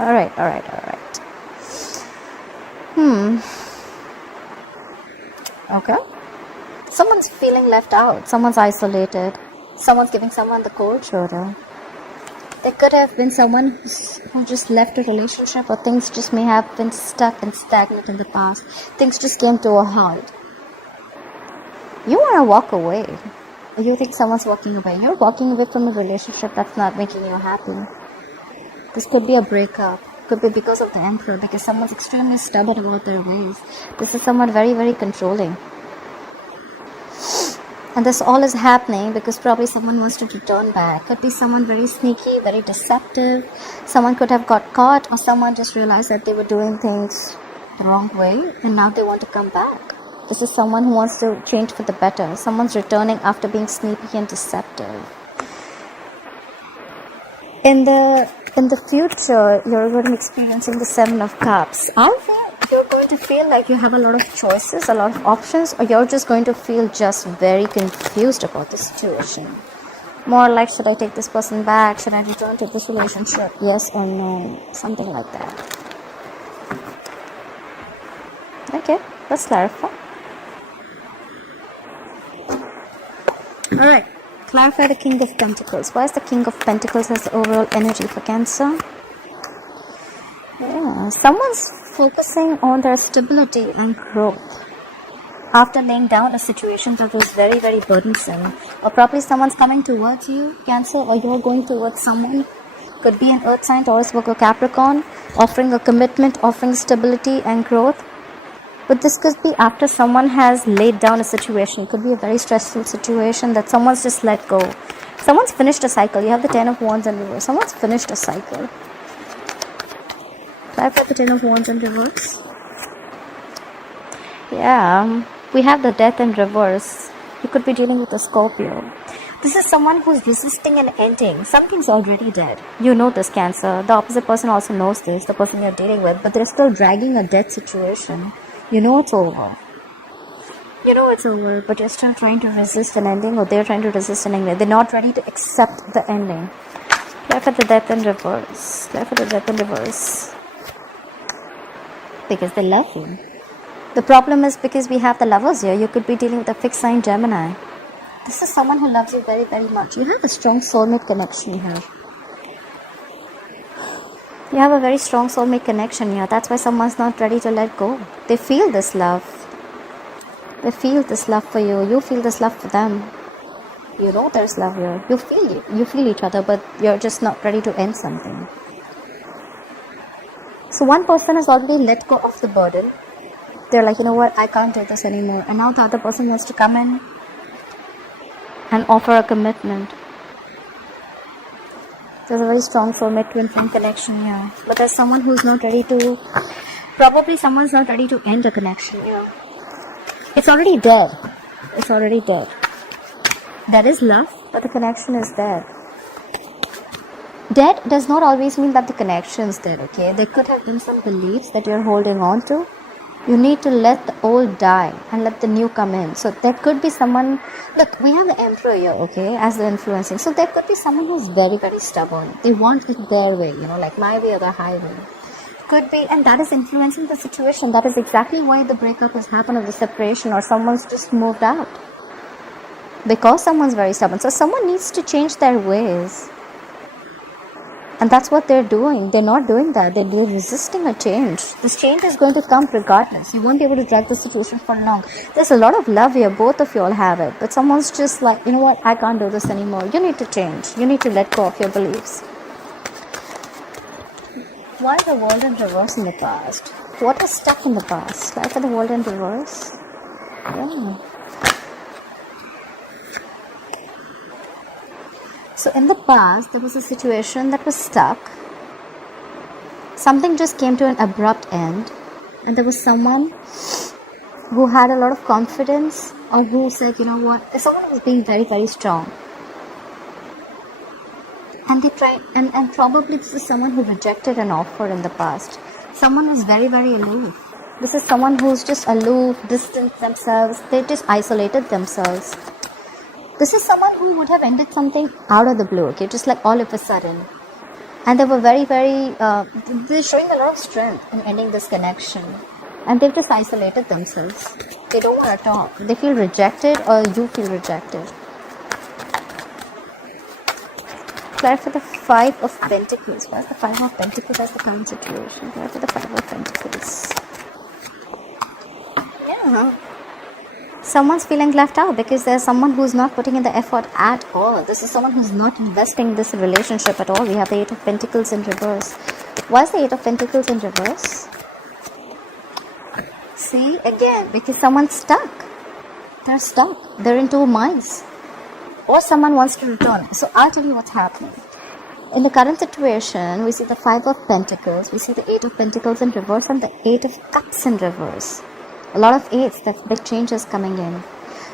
Alright. Okay. Someone's feeling left out. Someone's isolated. Someone's giving someone the cold shoulder. There could have been someone who just left a relationship, or things just may have been stuck and stagnant in the past. Things just came to a halt. You want to walk away. You think someone's walking away. You're walking away from a relationship that's not making you happy. This could be a breakup. Could be because of the Emperor, because someone's extremely stubborn about their ways. This is someone very, very controlling. And this all is happening because probably someone wants to return back. Could be someone very sneaky, very deceptive. Someone could have got caught, or someone just realized that they were doing things the wrong way and now they want to come back. This is someone who wants to change for the better. Someone's returning after being sneaky and deceptive. In the future, you're going to be experiencing the 7 of Cups. Either you're going to feel like you have a lot of choices, a lot of options, or you're just going to feel just very confused about the situation. More like, should I take this person back? Should I return to this relationship? Yes or no? Something like that. Okay, let's clarify. Alright, clarify the King of Pentacles. Why is the King of Pentacles as the overall energy for Cancer? Yeah, someone's focusing on their stability and growth after laying down a situation that was very, very burdensome. Or probably someone's coming towards you, Cancer, or you're going towards someone. Could be an Earth sign, Taurus, Virgo, Capricorn, offering a commitment, offering stability and growth. But this could be after someone has laid down a situation. It could be a very stressful situation that someone's just let go. Someone's finished a cycle. You have the 10 of Wands in reverse. Someone's finished a cycle. Clarify the 10 of Wands in reverse. Yeah, we have the Death in reverse. You could be dealing with a Scorpio. This is someone who's resisting an ending. Something's already dead. You know this, Cancer. The opposite person also knows this, the person you're dealing with. But they're still dragging a dead situation. You know it's over. You know it's over, but you're still trying to resist an ending, or they're trying to resist an ending. They're not ready to accept the ending. Clarify the Death in reverse. Clarify the Death in reverse. Because they love you. The problem is because we have the Lovers here. You could be dealing with a fixed sign Gemini. This is someone who loves you very, very much. You have a strong soulmate connection here. You have a very strong soulmate connection here. That's why someone's not ready to let go. They feel this love. They feel this love for you. You feel this love for them. You know there's love here. You feel it. You feel each other, but you're just not ready to end something. So one person has already let go of the burden. They're like, you know what, I can't do this anymore. And now the other person wants to come in and offer a commitment. There's a very strong soulmate twin flame connection here. But there's someone who's not ready to, probably someone's not ready to end a connection here. It's already dead. It's already dead. There is love, but the connection is dead. Dead does not always mean that the connection is dead, okay? There could have been some beliefs that you're holding on to. You need to let the old die and let the new come in. So there could be someone, look, we have the Emperor here, okay, as the influencing. So there could be someone who's very, very stubborn. They want it their way, you know, like my way or the highway. Could be, and that is influencing the situation. That is exactly why the breakup has happened, or the separation, or someone's just moved out. Because someone's very stubborn. So someone needs to change their ways. And that's what they're doing. They're not doing that. They're resisting a change. This change is going to come regardless. You won't be able to drag the situation for long. There's a lot of love here. Both of you all have it. But someone's just like, you know what? I can't do this anymore. You need to change. You need to let go of your beliefs. Why the world in reverse in the past? What is stuck in the past? Life of the world in reverse? Yeah. So in the past, there was a situation that was stuck. Something just came to an abrupt end. And there was someone who had a lot of confidence, or who said, you know what, there's someone who was being very, very strong. And they tried, and probably this is someone who rejected an offer in the past. Someone who's very, very aloof. This is someone who's just aloof, distant themselves. They just isolated themselves. This is someone who would have ended something out of the blue, okay, just like all of a sudden. And they were very, they're showing a lot of strength in ending this connection. And they've just isolated themselves. They don't want to talk. They feel rejected, or you feel rejected. Clarify the Five of Pentacles. Where's the Five of Pentacles as the current situation? Clarify the Five of Pentacles. Yeah. Someone's feeling left out because there's someone who's not putting in the effort at all. This is someone who's not investing in this relationship at all. We have the Eight of Pentacles in reverse. Why is the Eight of Pentacles in reverse? See, again, because someone's stuck. They're stuck. They're in two minds. Or someone wants to return. So I'll tell you what's happening. In the current situation, we see the Five of Pentacles, we see the Eight of Pentacles in reverse, and the Eight of Cups in reverse. A lot of eights, that big changes coming in.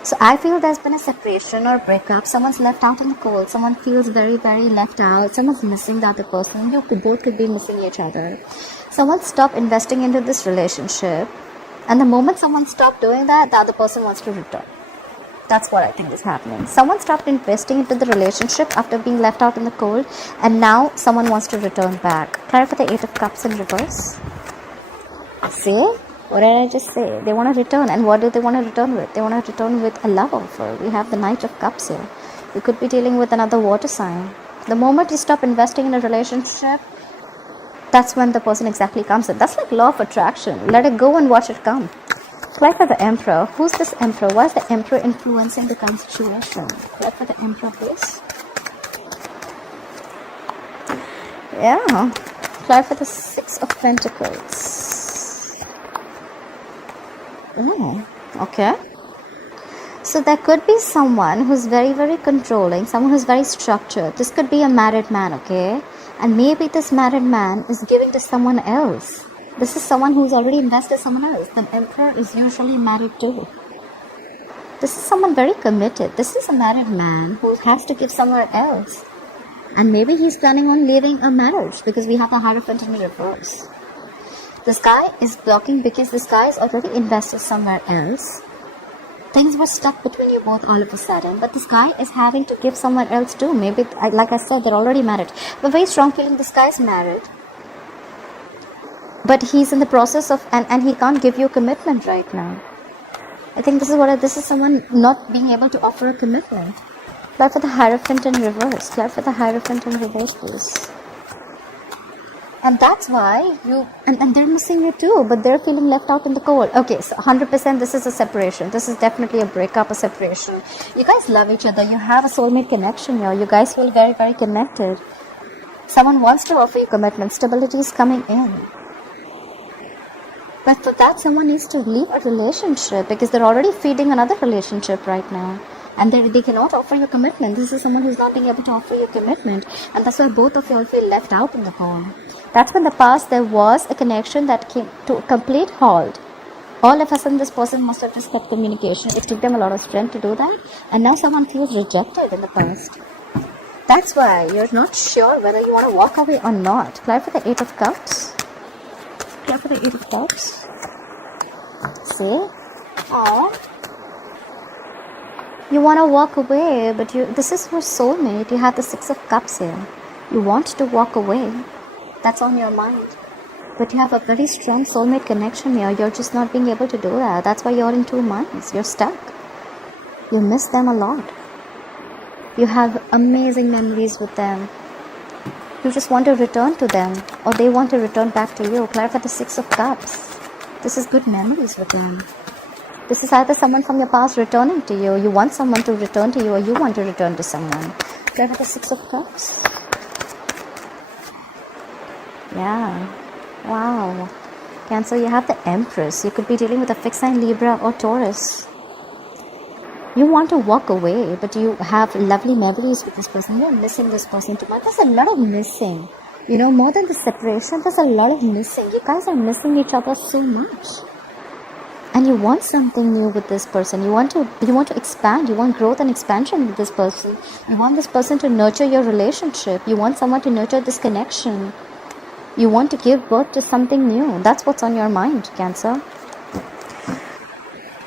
So I feel there's been a separation or breakup. Someone's left out in the cold. Someone feels very, very left out. Someone's missing the other person. You both could be missing each other. Someone stopped investing into this relationship. And the moment someone stopped doing that, the other person wants to return. That's what I think is happening. Someone stopped investing into the relationship after being left out in the cold. And now someone wants to return back. Clarify the Eight of Cups in reverse. See? What did I just say? They want to return. And what do they want to return with? They want to return with a love offer. We have the Knight of Cups here. You could be dealing with another water sign. The moment you stop investing in a relationship, that's when the person exactly comes in. That's like law of attraction. Let it go and watch it come. Like for the Emperor. Who's this Emperor? Why is the Emperor influencing the current situation? Like for the Emperor, please. Yeah. Clarify the Six of Pentacles. Oh, okay. So there could be someone who's very, very controlling, someone who's very structured. This could be a married man, okay? And maybe this married man is giving to someone else. This is someone who's already invested someone else. The Emperor is usually married too. This is someone very committed. This is a married man who has to give somewhere else. And maybe he's planning on leaving a marriage because we have the Hierophant in reverse. This guy is blocking because this guy is already invested somewhere else. Things were stuck between you both all of a sudden, but this guy is having to give somewhere else too. Maybe, like I said, they're already married. But very strong feeling this guy is married. But he's in the process of, and he can't give you a commitment right now. I think this is someone not being able to offer a commitment. Clap for the Hierophant in reverse. Clap for the Hierophant in reverse, please. And that's why and they're missing you too, but they're feeling left out in the cold. Okay, so 100% this is a separation. This is definitely a breakup, a separation. You guys love each other. You have a soulmate connection here. You guys feel very, very connected. Someone wants to offer you commitment. Stability is coming in. But for that, someone needs to leave a relationship because they're already feeding another relationship right now. And they cannot offer you commitment. This is someone who's not being able to offer you commitment. And that's why both of you all feel left out in the cold. That's when in the past there was a connection that came to a complete halt. All of a sudden this person must have just cut communication. It took them a lot of strength to do that. And now someone feels rejected in the past. That's why you're not sure whether you want to walk away or not. Clap for the Eight of Cups. Clap for the Eight of Cups. See? Aww. You want to walk away, but this is your soulmate. You have the Six of Cups here. You want to walk away. That's on your mind. But you have a very strong soulmate connection here. You're just not being able to do that. That's why you're in two minds. You're stuck. You miss them a lot. You have amazing memories with them. You just want to return to them. Or they want to return back to you. Clarify the Six of Cups. This is good memories with them. This is either someone from your past returning to you. You want someone to return to you, or you want to return to someone. Clarify the Six of Cups. Yeah. Wow. Cancer, you have the Empress. You could be dealing with a fixed sign Libra or Taurus. You want to walk away, but you have lovely memories with this person. You're missing this person too much. There's a lot of missing. You know, more than the separation, there's a lot of missing. You guys are missing each other so much. And you want something new with this person. You want to expand. You want growth and expansion with this person. You want this person to nurture your relationship. You want someone to nurture this connection. You want to give birth to something new. That's what's on your mind, Cancer.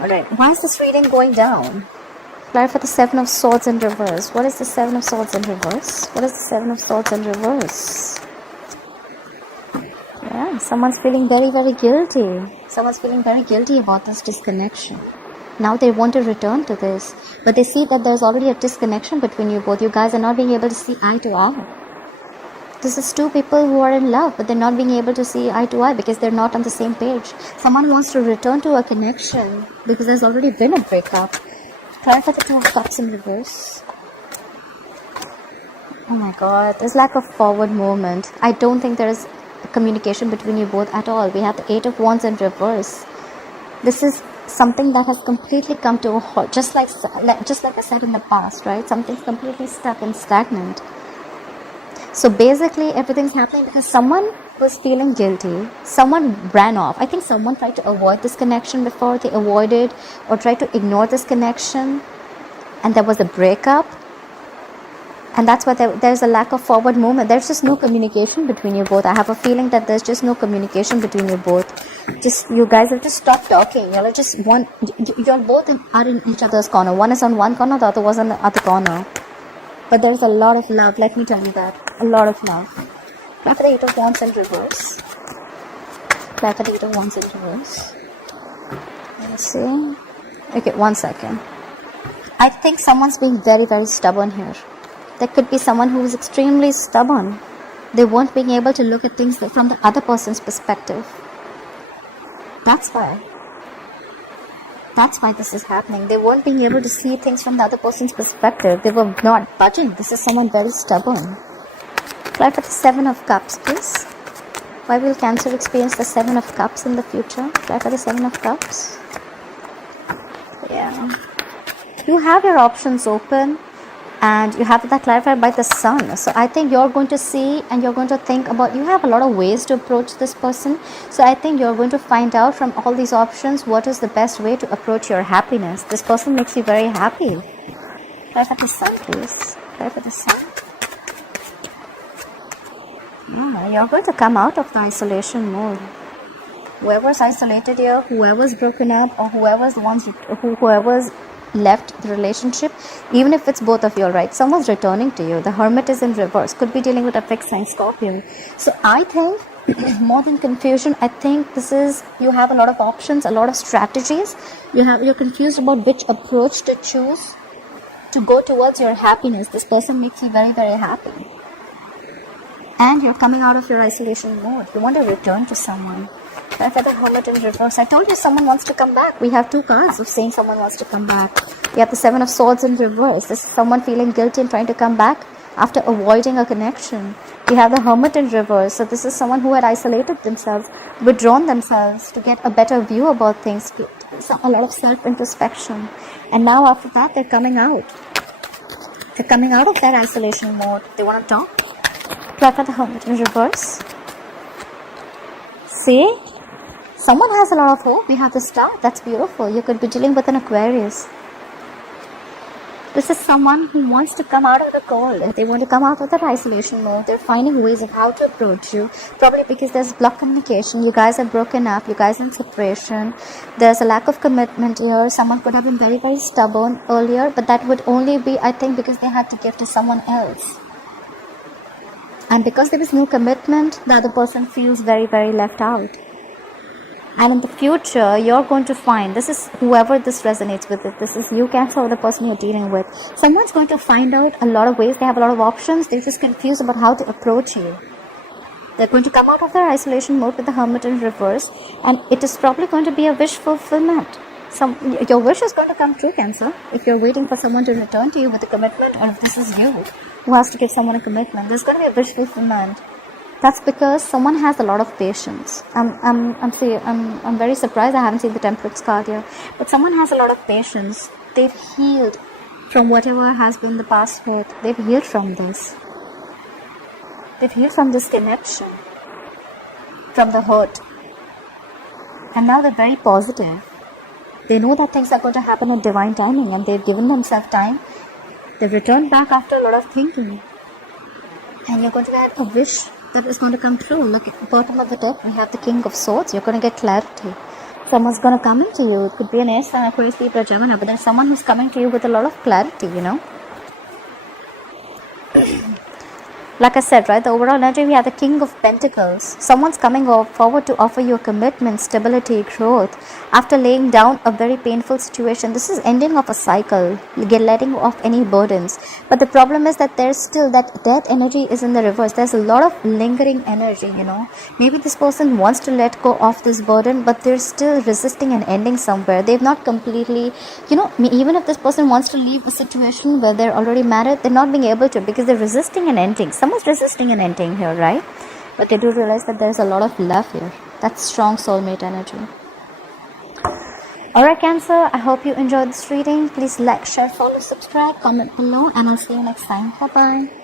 Alright, why is this reading going down? Clarify the Seven of Swords in reverse. What is the Seven of Swords in reverse? What is the Seven of Swords in reverse? someone's feeling very, very guilty. Someone's feeling very guilty about this disconnection. Now they want to return to this, but they see that there's already a disconnection between you both. You guys are not being able to see eye to eye. This is two people who are in love, but they're not being able to see eye to eye because they're not on the same page. Someone wants to return to a connection because there's already been a breakup. Try for the Two of Cups in reverse. Oh my god, there's lack of forward movement. I don't think there is communication between you both at all. We have the Eight of Wands in reverse. This is something that has completely come to a halt, just like I said in the past, right? Something's completely stuck and stagnant. So basically everything's happening because someone was feeling guilty, someone ran off. I think someone tried to avoid this connection before. They avoided or tried to ignore this connection, and there was a breakup, and that's why there's a lack of forward movement. There's just no communication between you both. I have a feeling that there's just no communication between you both. Just you guys have just stopped talking. You're just you're both are in each other's corner. One is on one corner, the other was on the other corner. But there's a lot of love, let me tell you that. A lot of love. Try for the Eight of Wands in reverse. Try for the Eight of Wands in reverse. Let's see. Okay, 1 second. I think someone's being very, very stubborn here. There could be someone who is extremely stubborn. They weren't being able to look at things from the other person's perspective. That's why this is happening. They weren't being able to see things from the other person's perspective. They were not budging. This is someone very stubborn. Try for the Seven of Cups, please. Why will Cancer experience the Seven of Cups in the future? Try for the Seven of Cups. Yeah. You have your options open, and you have that clarified by the Sun. So I think you're going to see and you're going to think about, you have a lot of ways to approach this person. So I think you're going to find out from all these options what is the best way to approach your happiness. This person makes you very happy. Try for the Sun, please. Try for the Sun. Yeah, you're going to come out of the isolation mode. Whoever's isolated here, whoever's broken up, or whoever's left the relationship, even if it's both of you, right? Someone's returning to you. The Hermit is in reverse. Could be dealing with a fixed sign Scorpio. So I think more than confusion, I think this is, you have a lot of options, a lot of strategies. You're confused about which approach to choose to go towards your happiness. This person makes you very, very happy. And you're coming out of your isolation mode. You want to return to someone. Try for the Hermit in reverse. I told you someone wants to come back. We have two cards of saying someone wants to come back. We have the Seven of Swords in reverse. This is someone feeling guilty and trying to come back after avoiding a connection. We have the Hermit in reverse. So this is someone who had isolated themselves, withdrawn themselves to get a better view about things, a lot of self-introspection. And now after that, they're coming out. They're coming out of their isolation mode. They want to talk. Try for the Hermit in reverse. See? Someone has a lot of hope. We have the Star. That's beautiful. You could be dealing with an Aquarius. This is someone who wants to come out of the cold. They want to come out of that isolation mode. They're finding ways of how to approach you. Probably because there's blocked communication. You guys are broken up. You guys are in separation. There's a lack of commitment here. Someone could have been very, very stubborn earlier. But that would only be, I think, because they had to give to someone else. And because there is no commitment, the other person feels very, very left out. And in the future, you're going to find, this is whoever this resonates with, this is you, Cancer, or the person you're dealing with. Someone's going to find out a lot of ways. They have a lot of options. They're just confused about how to approach you. They're going to come out of their isolation mode with the Hermit in reverse. And it is probably going to be a wish fulfillment. Your wish is going to come true, Cancer. If you're waiting for someone to return to you with a commitment, or if this is you who has to give someone a commitment, there's going to be a wish fulfillment. That's because someone has a lot of patience. I'm very surprised I haven't seen the Temperance card here. But someone has a lot of patience. They've healed from whatever has been the past hurt. They've healed from this. They've healed from this connection, from the hurt. And now they're very positive. They know that things are going to happen at divine timing, and they've given themselves time. They've returned back after a lot of thinking. And you're going to get a wish that is going to come true. Look at the bottom of the deck. We have the King of Swords. You're going to get clarity. Someone's going to come into you. It could be an Ace, an Aquarius, Libra, Gemini, but there's someone who's coming to you with a lot of clarity, you know. Like I said, right, the overall energy, we have the King of Pentacles. Someone's coming forward to offer you a commitment, stability, growth after laying down a very painful situation. This is ending of a cycle, letting off any burdens. But the problem is that there's still that death energy is in the reverse. There's a lot of lingering energy, you know. Maybe this person wants to let go of this burden, but they're still resisting and ending somewhere. They've not completely, you know, even if this person wants to leave a situation where they're already married, they're not being able to because they're resisting and ending. Someone's resisting and ending here, right? But they do realize that there's a lot of love here. That's strong soulmate energy. Alright, Cancer, I hope you enjoyed this reading. Please like, share, follow, subscribe, comment below, and I'll see you next time. Bye bye.